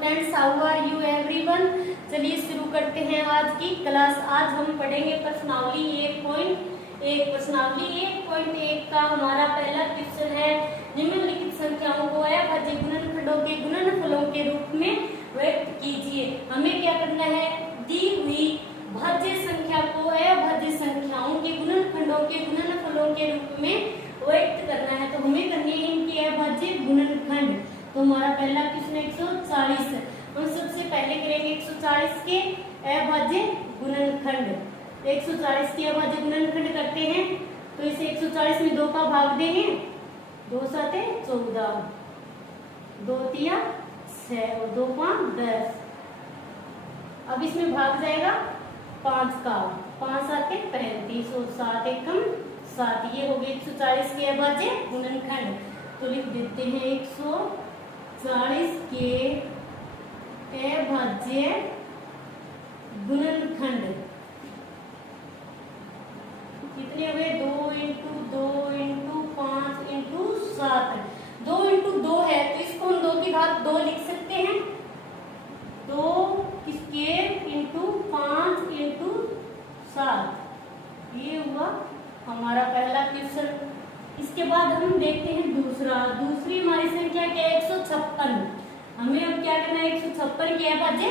Students, how are you everyone. चलिए शुरू करते हैं आज की क्लास। आज हम पढ़ेंगे प्रश्नावली 1.1। प्रश्नावली 1.1 का हमारा पहला क्वेश्चन है, निम्नलिखित संख्याओं को अभाज्य गुणनखंडों के गुणनफलों के रूप में व्यक्त कीजिए। हमें क्या करना है, दी हुई भाज्य संख्या को अभाज्य संख्याओं के गुणनखंडों के गुणनफलों के रूप में व्यक्त करना है। तो हमें करनी है इनकी अभाज्य गुणनखंड। तो हमारा पहला क्वेश्चन 140 है। हम सबसे पहले करेंगे 140 के अभाज्य गुणनखंड। 140 के अभाज्य गुणनखंड करते हैं तो इसे 140 में 2 का भाग देंगे, 2 साते 14, 2 तिया 6 और 2 5 10। अब इसमें भाग जाएगा 5 का, 5 साते 35 और 7 एकम 7। ये हो गए 140 के अभाज्य गुणनखंड। तो लिख देते हैं 140 के अभाज्य गुणनखंड कितने हुए, 2 इंटू 2 इंटू 5 इंटू 7। 2 इंटू 2 है तो इसको हम 2 की घात 2 लिख सकते हैं। 2 किसके इंटू 5 इंटू 7। ये हुआ हमारा पहला क्वेश्चन। इसके बाद हम देखते हैं दूसरी हमारी संख्या क्या है, 156। हमें अब क्या करना है, 156 के अभाज्य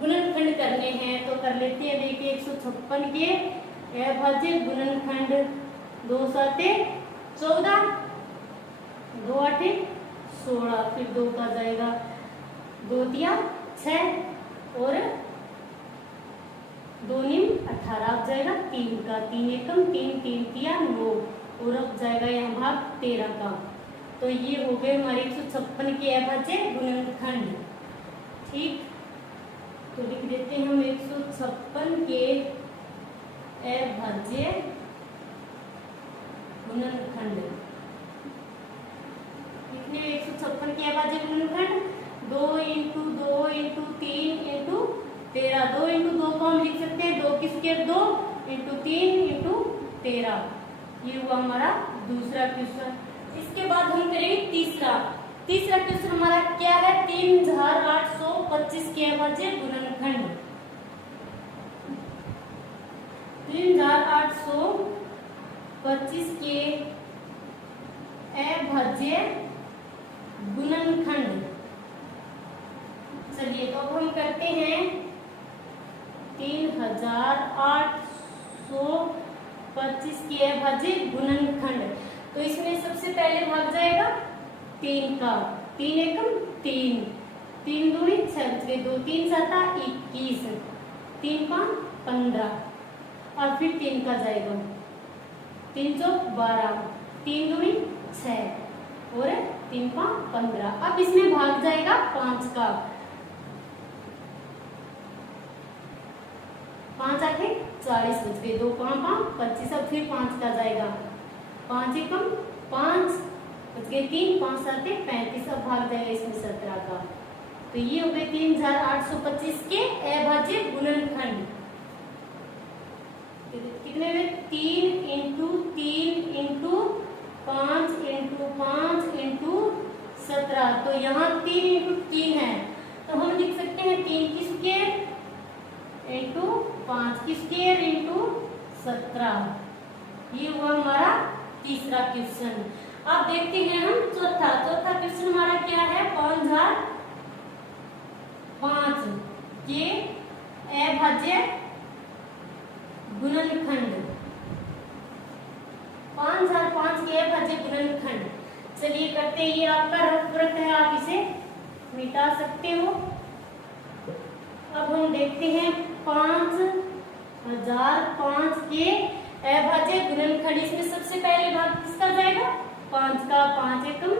गुणनखंड करने हैं। तो कर लेते हैं, देखिए 156 के अभाज्य गुणनखंड। 2 साते 14, 2 आठे 16, फिर 2 का जाएगा 2 तिया 6 और 2 निम 18 अब जाएगा 3 का, 3 एकम 3, 3 तिया 9 और अब जाएगा यहाँ भाग 13 का। तो ये हो गए हमारे 156 के अभाज्य गुणनखंड। ठीक, तो लिख देते हैं हम 156 के अभाज्य गुणनखंड। कितने 156 के अभाज्य गुणनखंड, 2 इंटू 2 इंटू 3 इंटू 13। 2 इंटू 2 को हम लिख सकते हैं 2 किसके 2 इंटू 3 इंटू 13। ये हुआ हमारा दूसरा क्वेश्चन। इसके बाद हम करेंगे तीसरा क्वेश्चन हमारा क्या है, 3825 के अभाज्य गुणनखंड। 3825 के अभाज्य गुणनखंड। चलिए तो अब हम करते हैं 3825 के अभाज्य गुणनखंड। तो इसमें सबसे पहले भाग जाएगा 3 का, 3 एकम 3, 3 दूनी 6, 2 3 7 21, 3 5 15 और फिर 3 का जाएगा 3 चौक 12, 3 दूनी 6 और 3 5 15। अब इसमें भाग जाएगा 5 का, 5 आठे 40 बच गए, 2 5 5 25। अब फिर 5 का जाएगा 5 एकम 5 बच गए 3, 5 साते 35। अब भाग जाएगा इसमें 17 का। तो ये हो गए 3825 के अभाज्य गुणनखंड। कितने हुए, 3 इंटू 3 इंटू 5 इंटू 5 इंटू 17। तो यहाँ 3 इंटू 3 है तो हम लिख सकते हैं 3 की स्क्वायर इंटू 5 की स्क्वायर इंटू 17। ये हुआ हमारा तीसरा क्वेश्चन। अब देखते हैं हम चौथा क्वेश्चन हमारा क्या है, 5005 के अभाज्य गुणनखंड। 5005 के अभाज्य गुणनखंड। चलिए करते हैं, ये आपका रफ है, आप इसे मिटा सकते हो। अब हम देखते हैं 5005 के अभाज्य गुणनखंड। इसमें सबसे पहले भाग किसका जाएगा, 5 का, 5 एकम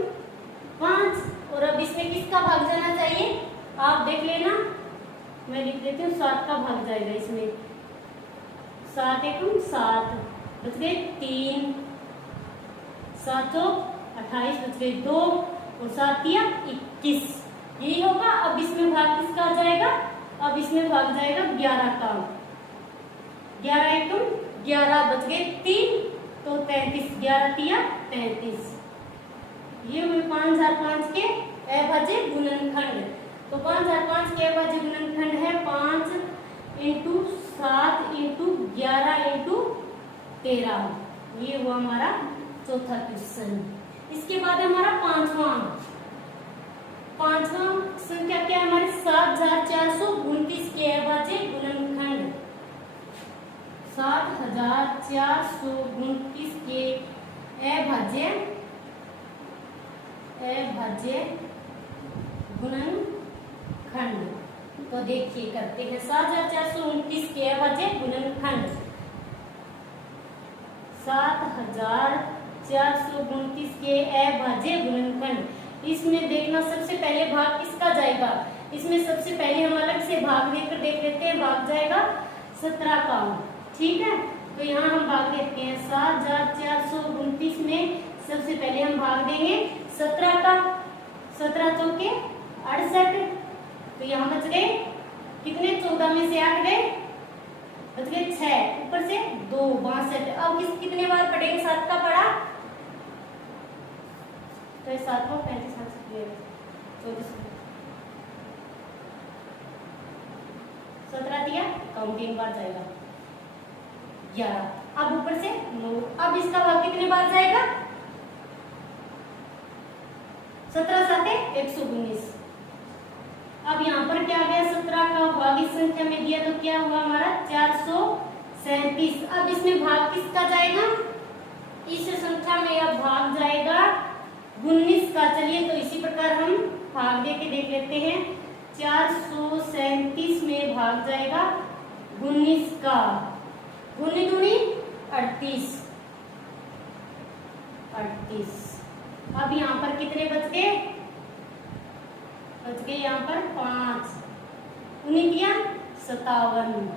5 और अब इसमें किसका भाग जाना चाहिए, आप देख लेना, मैं लिख देती हूँ 7 का भाग जाएगा इसमें। 7 एकम 7 बच गए 3, 7 चौक 28 बच गए 2 और 7 तिया 21। यही होगा। अब इसमें भाग किसका जाएगा, अब इसमें भाग जाएगा 11 का, 11 एकम 11 बच गए 3 तो 33, 11 तिया 33। ये हुए 5005 के अभाज्य गुणनखंड। तो 5005 5005 के अभाज्य गुणनखंड है 5 इंटू 7 इंटू 11 इंटू 13। ये हुआ हमारा चौथा क्वेश्चन। इसके बाद हमारा पांचवा संख्या क्या है हमारे 7429 के अभाज्य गुणनखंड। 7429 के अभाज्य गुणनखंड। तो देखिए करते हैं 7429 के अभाज्य गुणनखंड। 7429 के अभाज्य गुणनखंड। इसमें देखना सबसे पहले भाग किसका जाएगा। इसमें सबसे पहले हम अलग से भाग देकर देख लेते हैं। भाग जाएगा 17 का। ठीक है, तो यहाँ हम भाग देखते हैं 7429 में सबसे पहले हम भाग देंगे 17 का। 17 चौके 68। तो यहाँ बच गए कितने, 14 में से 8 गए, बच गए 6, ऊपर से 2, 62। अब कितने बार पढ़ेंगे, 7 का पढ़ा तो 7 को 35 17 दिया, काउंटिंग बार जाएगा 11। अब ऊपर से 9। अब इसका भाग कितने बार जाएगा, 17 साते 119। अब यहाँ पर क्या आ गया, 17 का भाग इस संख्या में दिया तो क्या हुआ हमारा 437। अब इसमें भाग किसका जाएगा, इस संख्या में अब भाग जाएगा 19 का। चलिए तो इसी प्रकार हम भाग दे के देख लेते हैं। 437 में भाग जाएगा 19 का। 19 दूनी 38। अब यहाँ पर कितने बच गए, यहाँ पर 5, 19 दिया 57।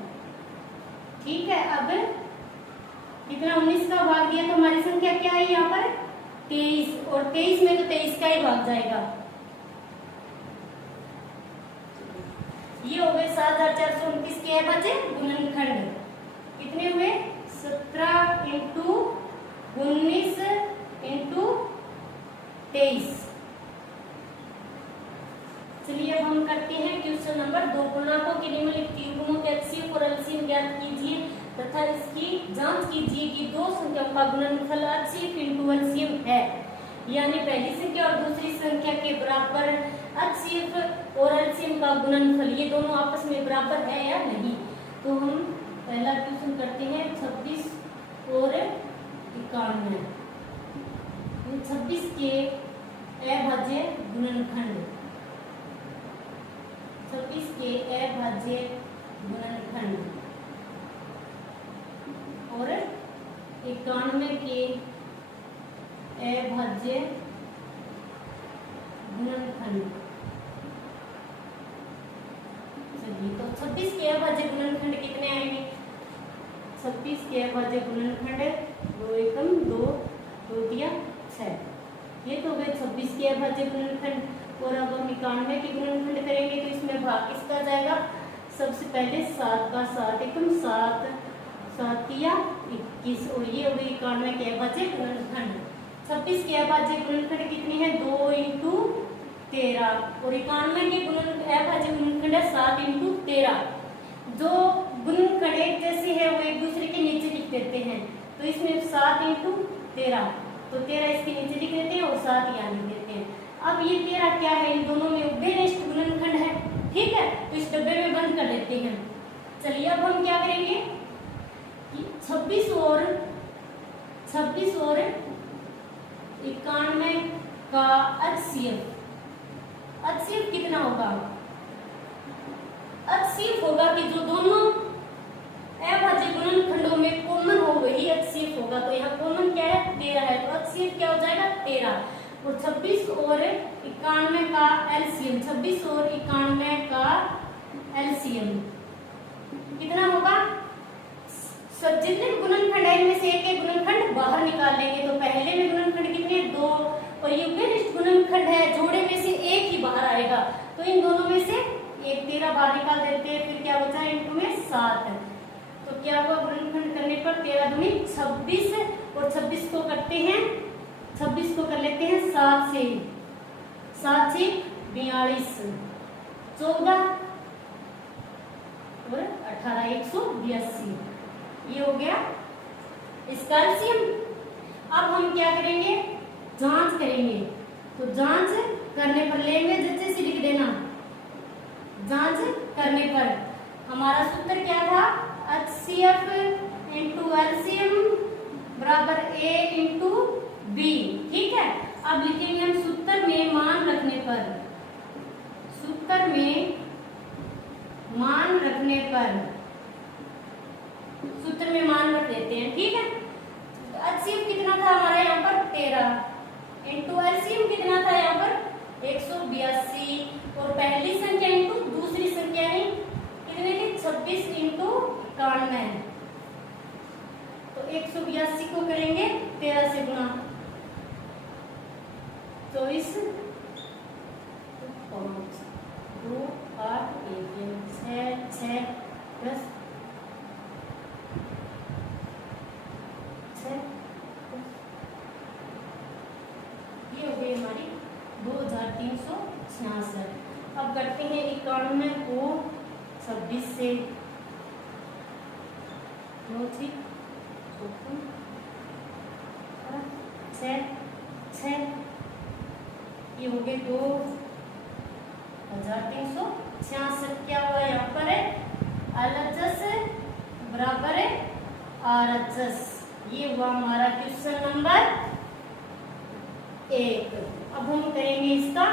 ठीक है, अब कितना 19 का भाग दिया तो हमारी संख्या क्या है यहाँ पर 23, और 23 में तो 23 का ही भाग जाएगा। ये हो गए 7429 के अभाज्य गुणनखंड। कितने हुए, 17 इंटू 19 इंटू 23। चलिए अब हम करते हैं क्वेश्चन नंबर 2। पूर्णांकों के निम्नलिखित युग्मों के HCF और LCM ज्ञात कीजिए तथा इसकी जांच कीजिए कि दो संख्याओं का गुणनफल HCF इंटू LCM है, यानी पहली संख्या और दूसरी संख्या के बराबर HCF और LCM का गुणनफल ये दोनों आपस में बराबर है या नहीं। तो हम पहला क्वेश्चन करते हैं 26 और 91। 26 के अभाज्य गुणनखंड। 26 के अभाज्य गुणनखंड और 91 के अभाज्य गुणनखंड। चलिए तो 26 के अभाज्य गुणनखंड कितने आएंगे, 26 के अभाज्य गुणनखंड 2 एकम 2, 2 दिया 6। ये तो हो गए 26 के अभाज्य गुणनखंड। और अब हम 91 के गुणनखंड करेंगे तो इसमें भाग किसका जाएगा, सबसे पहले 7 का 7 एकम 7, 7 दिया 21, और ये हो गई 91 के अभाज्य गुणनखंड। 26 के अभाज्य गुणनखंड कितनी है, 2 इंटू 13, और 91 के अभाज्य गुणनखंड है 7 इंटू 13। जो गुणनखंड एक जैसे है वो एक दूसरे के नीचे लिख देते हैं, तो इसमें 7 इंटू 13, तो 13 इसके नीचे लिख देते हैं और 7 यहाँ लिख देते हैं। अब ये 13 क्या है, इन दोनों में उभयनिष्ठ गुणनखंड है। ठीक है, तो इस डब्बे में बंद कर देते हैं। चलिए अब हम क्या करेंगे कि 26 और 91 का HCF कितना होगा, HCF होगा कि जो दोनों अभाज्य गुणनखंडों में कॉमन हो वही HCF होगा। तो यहाँ कॉमन क्या है, 13 है, तो HCF क्या हो जाएगा 13। और 26 और 91 का LCM, 26 और 91 का LCM कितना होगा, सब जितने गुणनखंड है इनमें से एक गुणनखंड बाहर निकाल लेंगे। तो पहले में गुणनखंड कितने, 2, और ये उभयनिष्ठ गुणनखंड है, जोड़े में से एक ही बाहर आएगा, तो इन दोनों में से एक 13 बाहर निकाल देते हैं। फिर क्या बचा, इंटू में 7, तो क्या हुआ, गुणनखंड करने पर 13 दूनी 26, और 26 को करते हैं, 26 को कर लेते हैं 7 से 42, 14 और 18 182। ये हो गया इसका एलसीएम। अब हम क्या करेंगे, जांच करेंगे। तो जांच करने पर लेंगे, जैसे से लिख देना। जांच करने पर हमारा सूत्र क्या था, HCF इंटू एलसीएम बराबर A इंटू बी। ठीक है, अब लिखेंगे हम सूत्र में मान रखने पर, सूत्र में मान रखने पर, सूत्र में मान रख देते हैं। ठीक है, HCF कितना था हमारा यहाँ पर 13 इंटू एलसीएम कितना था यहाँ पर 182 और पहली संख्या इंटू दूसरी संख्या है कितने की 26 इंटू 91। तो 182 को करेंगे 13 से गुणा, 24 5 2 8 1 6 6 प्लस 6, ये हो गई हमारी 2366। अब करते हैं 91 को 26 से, 9 6 6, ये हो गए 2366। क्या हुआ यहाँ पर है LHS बराबर है RHS। ये हुआ हमारा क्वेश्चन नंबर 1। अब हम करेंगे इसका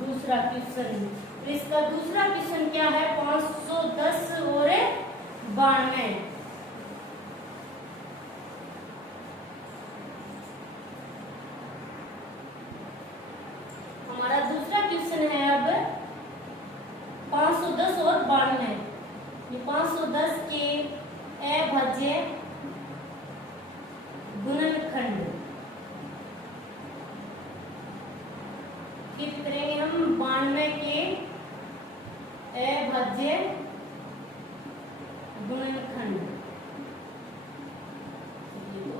दूसरा क्वेश्चन। तो इसका दूसरा क्वेश्चन क्या है 510 और 92। हमारा दूसरा क्वेश्चन है अब 510 और 92। ये 510 के अभाज्य गुणनखंड फिर करेंगे हम 92 के अभाज्य गुणनखंड।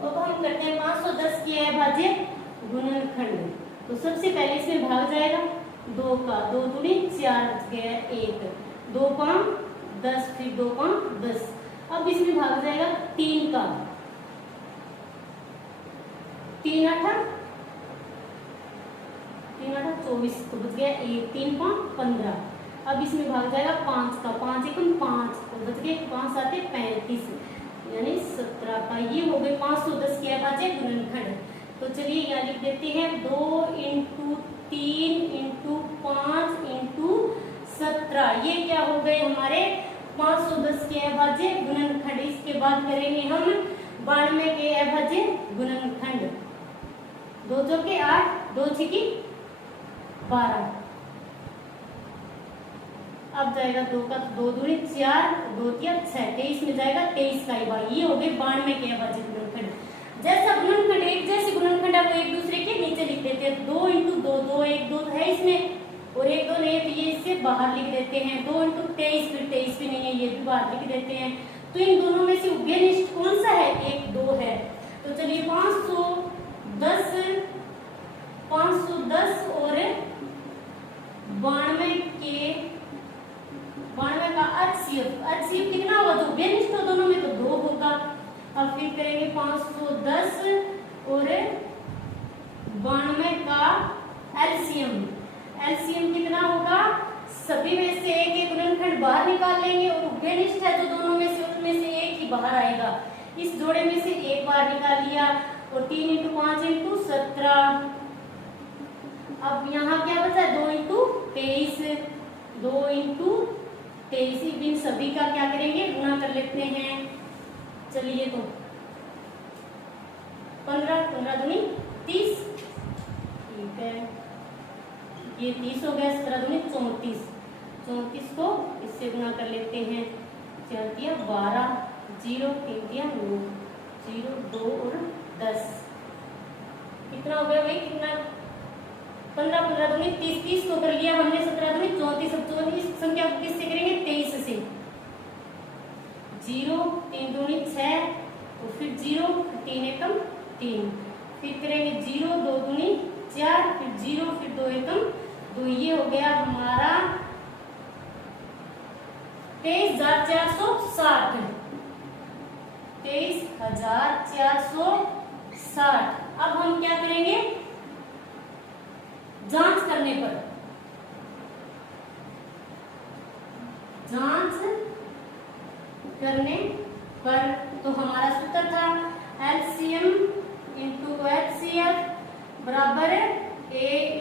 अब हम करते हैं 510 के अभाज्य गुणनखंड। तो सबसे पहले इसमें भाग जाएगा 2 का, 2 दूनी 4 गया 1, 2 5 10 फिर 2 5 10। अब इसमें भाग जाएगा 3 का, 3 8 24 तो बच गया 1, 3 5 15। अब इसमें भाग जाएगा 5 का, 5 1 5 तो बच गए 5 7 35 यानी 17 का। ये हो गए 510 के अभाज्य गुणनखंड। तो चलिए यहाँ लिख देते हैं 2 इंटू 3 इंटू 5 इंटू 17। ये क्या हो गए हमारे 510 के अभाज्य गुणनखंड। इसके बाद करेंगे हम 92 के अभाज्य गुणनखंड। 2 चौके 8, 2 छक्के 12। अब जाएगा 2 का, 2 दूनी 4, 2 3 6, 23 में जाएगा 23 का ही भाग। ये हो गए 92 के अभाज्य गुणनखंड। जैसा गुणनखंड एक जैसे गुणनखंड आप एक दूसरे के नीचे लिख देते हैं। 2 इंटू 2, 2 1 2 है इसमें और 1 2 नहीं है तो ये इससे बाहर लिख देते हैं। 2 इंटू 23 फिर 23 भी नहीं है ये भी बाहर लिख देते हैं। तो इन दोनों में से उभयनिष्ठ कौन सा है 1 2 है। तो चलिए 510 और 92 का HCF कितना होगा, तो उभयनिष्ठ हो दोनों में तो 2 होगा। अब फिर करेंगे 510 और 92 का एलसीएम कितना होगा, सभी में से एक एक गुणनखंड बाहर निकाल लेंगे और उभयनिष्ठ है तो दोनों में से उसमें से एक ही बाहर आएगा। इस जोड़े में से एक बाहर निकाल लिया और 3 इंटू 5 इंटू 17। अब यहाँ क्या बचा 2 इंटू 23, 2 इंटू 23। इन सभी का क्या करेंगे गुणा कर लेते हैं। चलिए तो 15 15 दूनी 30। ठीक है, ये 30 हो गया। 17 दूनी 34, 34 को इससे गुणा कर लेते हैं। 4 दिया 12, 0 3 दिया 9, 0 2 और 10। कितना हो गया भाई, कितना 15 15 दूनी 30, 30 को कर लिया हमने। 17 दूनी 34, अब 34 संख्या को किससे करेंगे 23 से। 0 3 दूनी 6 और फिर 0 3 एकम 3, फिर करेंगे 0 2 दूनी 4 फिर 0 फिर 2 एकम 2। ये हो गया हमारा 23,460, 23,460। अब हम क्या करेंगे, जांच करने पर, तो हमारा सूत्र था LCM इंटू HCF बराबर A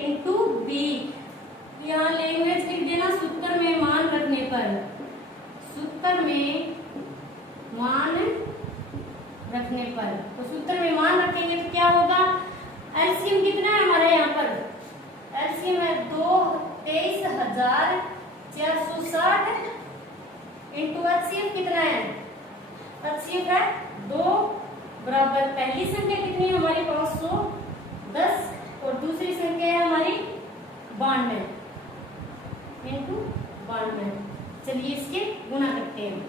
इंटू बी। यहाँ लैंग्वेज लिख देना, सूत्र में मान रखने पर, सूत्र में मान रखने पर। तो सूत्र में मान रखेंगे तो क्या होगा, एलसीएम कितना है हमारे यहाँ पर, एलसीएम है 23,460 इंटू एचसीएफ कितना है, एचसीएफ है 2 बराबर पहली संख्या कितनी है हमारी 510 और दूसरी संख्या है हमारी 92 इंटू 92। चलिए इसके गुणा करते हैं।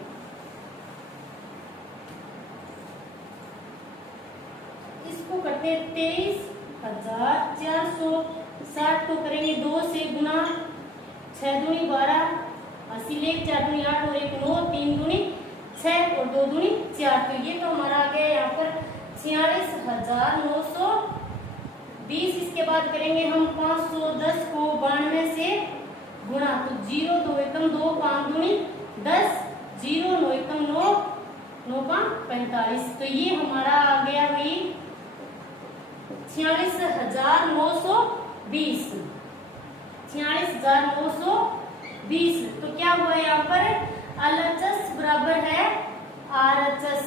इसको करते हैं 23,460 को करेंगे 2 से गुणा, 6 दूनी 12, 80 लेख 4 दूनी 8 और 1 9, 3 दूनी 6 और 2 दूनी 4। तो ये तो हमारा आ गया यहाँ पर 46,920। इसके बाद करेंगे हम 510 को 92 से गुणा, तो 0 2 एकम 2 5 दूनी 10, 0 9 एकम 9 9 5 45। तो ये हमारा आ गया भाई 46,920, 46,920। तो क्या हुआ यहाँ पर, LHS बराबर है RHS।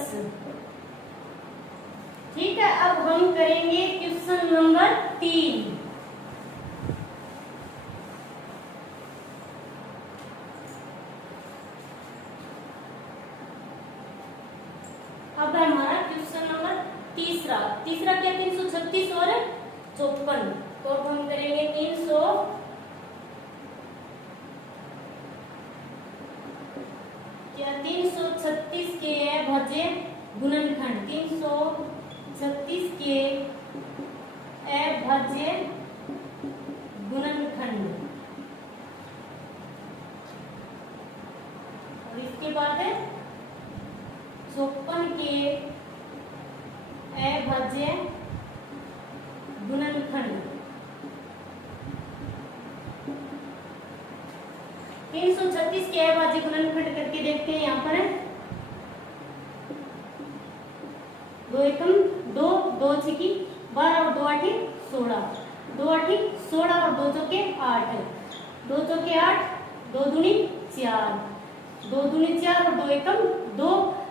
ठीक है, अब हम करेंगे क्वेश्चन नंबर 3। अब है हमारा क्वेश्चन नंबर तीसरा क्या, 336 और 54। तो अब हम करेंगे 336 के अभाज्य गुणनखंड, 336 के अभाज्य गुणनखंड, और इसके बाद है 54 के अभाज्य गुणनखंड। 336 के अभाज्य गुणनखंड करके देखते हैं। यहाँ पर 2 एकम 2, 2 छकी 12 और 2 आठी 16, 2 आठी 16 और 2 चौके 8, 2 चौके 8, 2 दूनी 4, 2 दूनी 4 और 2 एकम 2।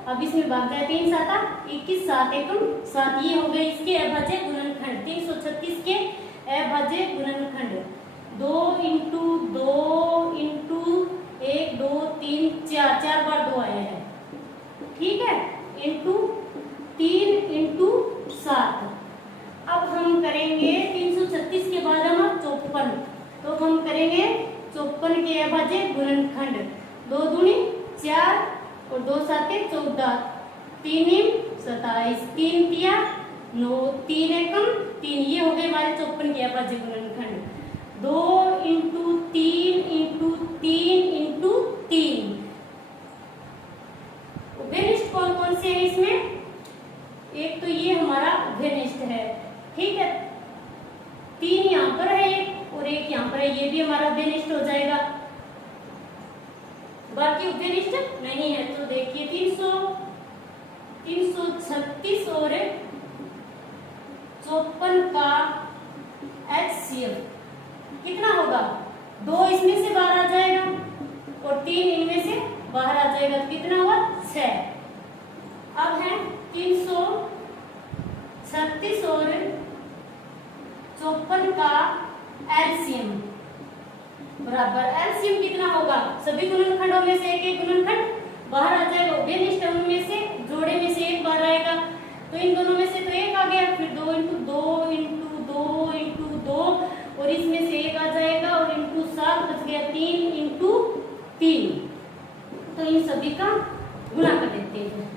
अब इसमें भाग जाए 3 7 21, 7 एकम 7। ये हो गए इसके अभाज्य गुणनखंड, 336 के अभाज्य गुणनखंड। 2 इंटू 2 इंटू 1 2 3 4, 4 बार 2 आया है, ठीक है, इंटू 3 इंटू 7। अब हम करेंगे 336 के बाद हम 54, तो हम करेंगे 54 के अभाज्य गुणनखंड। 2 दूनी 4 और 2 7 14, 3 27, 3 तिया 9, 3 एकम 3। ये हो गए हमारे 54 के अभाज्य गुणनखंड। 2 इंटू 3 इंटू 3 इंटू 3। उभयनिष्ठ कौन कौन से है इसमें, एक तो ये हमारा उभयनिष्ठ है, ठीक है, 3 यहाँ पर है एक और 1 यहाँ पर है, ये भी हमारा उभयनिष्ठ हो जाएगा। बाकी उभयनिष्ठ नहीं है। तो देखिए 336 और 54 का HCF कितना होगा, 2 इसमें से बाहर आ जाएगा और 3 इनमें से बाहर आ जाएगा, तो कितना हुआ 6। अब है 336 और 54 का LCM बराबर, LCM कितना होगा, सभी गुणनखंडों में से एक एक गुणनखंड बाहर आ जाएगा, उभयनिष्ठ में से जोड़े में से एक बाहर आएगा, तो इन दोनों में से तो एक आ गया, फिर 2 इंटू 2 इंटू 2 इंटू 2 और इसमें से एक आ जाएगा और इंटू 7 बच गया, 3 इंटू 3। तो इन सभी का गुणा कर देते हैं।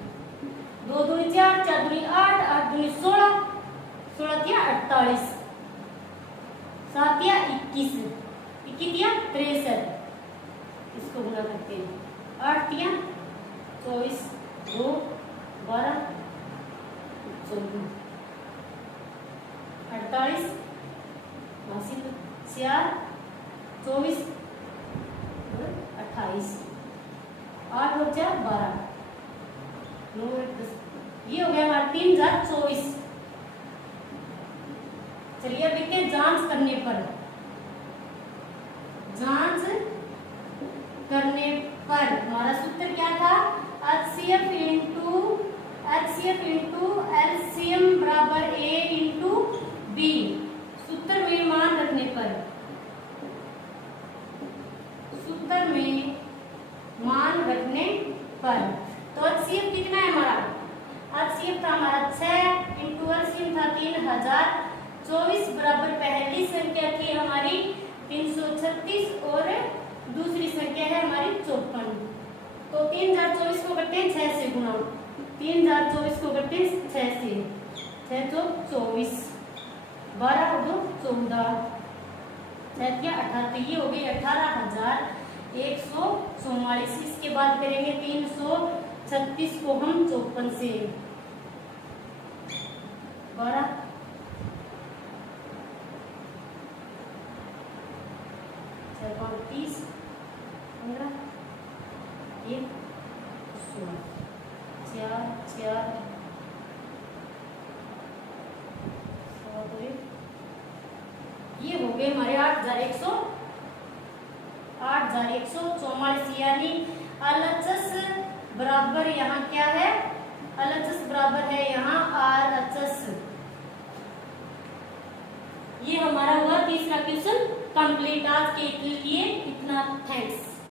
2 दूनी 4, 4 दूनी 8, 8 दूनी 16, 16 तिया 48, 7 तिया 21, 21 तिया 63। इसको गुणा करते हैं। 8 तिया 24, 2 12 14 48 82 4 24 28 8 हो गया 12 9 10 ये हो गया हमारा 3024। चलिए अब देखते हैं जांच करने पर हमारा सूत्र क्या था HCF इंटू LCM बराबर A इंटू B। सूत्र में मान रखने पर तो HCF कितना है हमारा HCF था हमारा 6 इंटू LCM था 3024 बराबर पहली संख्या थी हमारी 336 और दूसरी संख्या है हमारी 54। तो 3024 को करते हैं 6 से गुणा 3024 को करते हैं 6 से 6 तो 24 12 को 2 14 6 क्या 18 तो ये हो गई 18,144। इसके बाद करेंगे 336 को हम 54 से 12 30 15 1 16 4 4 ये हो गए हमारे 8,144 यानी LHS बराबर यहाँ क्या है LHS बराबर है यहाँ RHS। ये हमारा हुआ तीसरा क्वेश्चन कंप्लीट। आज के लिए इतना, थैंक्स।